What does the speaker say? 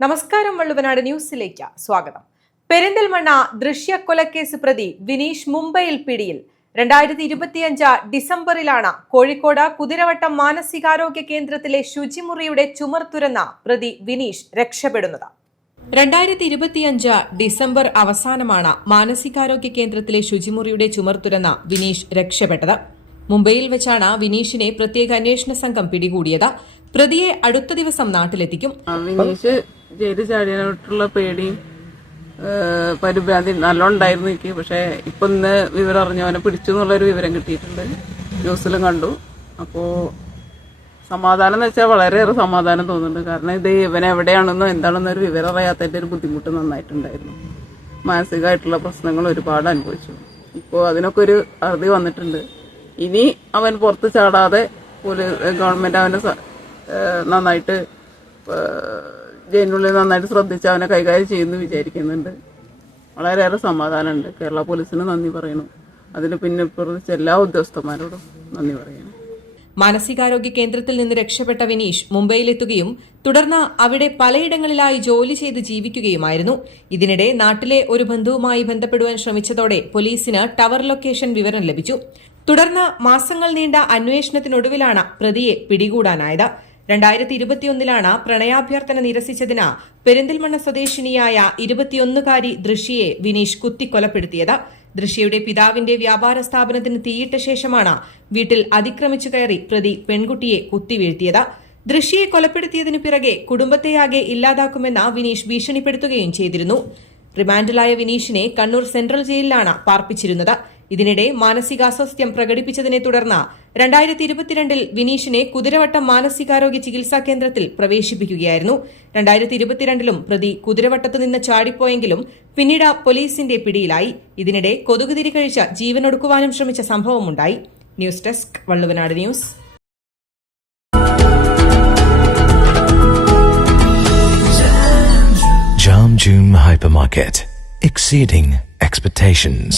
നമസ്കാരം. വള്ളുവനാട് ന്യൂസിലേക്ക് സ്വാഗതം. പെരിന്തൽമണ്ണ ദൃശ്യക്കൊലക്കേസ് പ്രതി വിനീഷ് മുംബൈയിൽ പിടിയിൽ. 2025 ഡിസംബറിലാണ് കോഴിക്കോട് കുതിരവട്ടം മാനസികാരോഗ്യ കേന്ദ്രത്തിലെ ശുചിമുറിയുടെ ചുമർ തുറന്ന പ്രതി വിനീഷ് രക്ഷപ്പെടുന്നത്. 2025 ഡിസംബർ അവസാനമാണ് മാനസികാരോഗ്യ കേന്ദ്രത്തിലെ ശുചിമുറിയുടെ ചുമർ തുറന്ന വിനീഷ് രക്ഷപ്പെട്ടത്. മുംബൈയിൽ വെച്ചാണ് വിനീഷിനെ പ്രത്യേക അന്വേഷണ സംഘം പിടികൂടിയത്. പ്രതിയെ അടുത്ത ദിവസം നാട്ടിലെത്തിക്കും. വിനീഷ് ജയില് ചാടിയായിട്ടുള്ള പേടിയും പരിഭ്രാന്തി നല്ലോണ്ടായിരുന്നു എനിക്ക്. പക്ഷെ ഇപ്പൊ ഇന്ന് വിവരം അറിഞ്ഞു, അവനെ പിടിച്ചു എന്നുള്ളൊരു വിവരം കിട്ടിയിട്ടുണ്ട്, ന്യൂസിലും കണ്ടു. അപ്പോ സമാധാനം എന്ന് വെച്ചാൽ വളരെയേറെ സമാധാനം തോന്നുന്നുണ്ട്. കാരണം ഇത് ഇവനെ എവിടെയാണെന്നോ എന്താണെന്നൊരു വിവരം അറിയാത്തതിന്റെ ഒരു ബുദ്ധിമുട്ട് നന്നായിട്ടുണ്ടായിരുന്നു. മാനസികമായിട്ടുള്ള പ്രശ്നങ്ങൾ ഒരുപാട് അനുഭവിച്ചു. ഇപ്പോൾ അതിനൊക്കെ ഒരു അറുതി വന്നിട്ടുണ്ട്. ഇനി അവൻ പുറത്ത് ചാടാതെ ഗവൺമെന്റ് അവനെ നന്നായിട്ട് ജയിലിനുള്ളിൽ നന്നായിട്ട് ശ്രദ്ധിച്ച് അവനെ കൈകാര്യം ചെയ്യുമെന്ന് വിചാരിക്കുന്നുണ്ട്. വളരെയേറെ സമാധാനമുണ്ട്. കേരള പോലീസിന് നന്ദി പറയണം. അതിന് പിന്നെ പ്രവർത്തിച്ച എല്ലാ ഉദ്യോഗസ്ഥന്മാരോടും നന്ദി പറയണം. മാനസികാരോഗ്യ കേന്ദ്രത്തിൽ നിന്ന് രക്ഷപ്പെട്ട വിനീഷ് മുംബൈയിലെത്തുകയും തുടർന്ന് അവിടെ പലയിടങ്ങളിലായി ജോലി ചെയ്ത് ജീവിക്കുകയുമായിരുന്നു. ഇതിനിടെ നാട്ടിലെ ഒരു ബന്ധുവുമായി ബന്ധപ്പെടുവാൻ ശ്രമിച്ചതോടെ പോലീസിന് ടവർ ലൊക്കേഷൻ വിവരം ലഭിച്ചു. തുടർന്ന് മാസങ്ങൾ നീണ്ട അന്വേഷണത്തിനൊടുവിലാണ് പ്രതിയെ പിടികൂടാനായത്. 2021 പ്രണയാഭ്യർത്ഥന നിരസിച്ചതിന് പെരിന്തൽമണ്ണ സ്വദേശിനിയായ 21-കാരി ദൃശ്യയെ വിനീഷ് കുത്തിക്കൊലപ്പെടുത്തിയത്. ദൃശ്യയുടെ പിതാവിന്റെ വ്യാപാര സ്ഥാപനത്തിന് തീയിട്ട ശേഷമാണ് വീട്ടിൽ അതിക്രമിച്ചു കയറി പ്രതി പെൺകുട്ടിയെ കുത്തിവീഴ്ത്തിയത്. ദൃശ്യയെ കൊലപ്പെടുത്തിയതിനു പിറകെ കുടുംബത്തെയാകെ ഇല്ലാതാക്കുമെന്ന് വിനീഷ് ഭീഷണിപ്പെടുത്തുകയും ചെയ്തിരുന്നു. റിമാൻഡിലായ വിനീഷിനെ കണ്ണൂർ സെൻട്രൽ ജയിലിലാണ് പാർപ്പിച്ചിരുന്നത്. ഇതിനിടെ മാനസികാസ്വാസ്ഥ്യം പ്രകടിപ്പിച്ചതിനെ തുടർന്ന് 2022 വിനീഷിനെ കുതിരവട്ടം മാനസികാരോഗ്യ ചികിത്സാ കേന്ദ്രത്തിൽ പ്രവേശിപ്പിക്കുകയായിരുന്നു. 2022 പ്രതി കുതിരവട്ടത്തു നിന്ന് ചാടിപ്പോയെങ്കിലും പിന്നീട് പോലീസിന്റെ പിടിയിലായി. ഇതിനിടെ കൊതുകുതിരി കഴിച്ച ജീവനൊടുക്കുവാനും ശ്രമിച്ച സംഭവമുണ്ടായി. News desk, Valluvanad news. Jam June Hypermarket, exceeding expectations.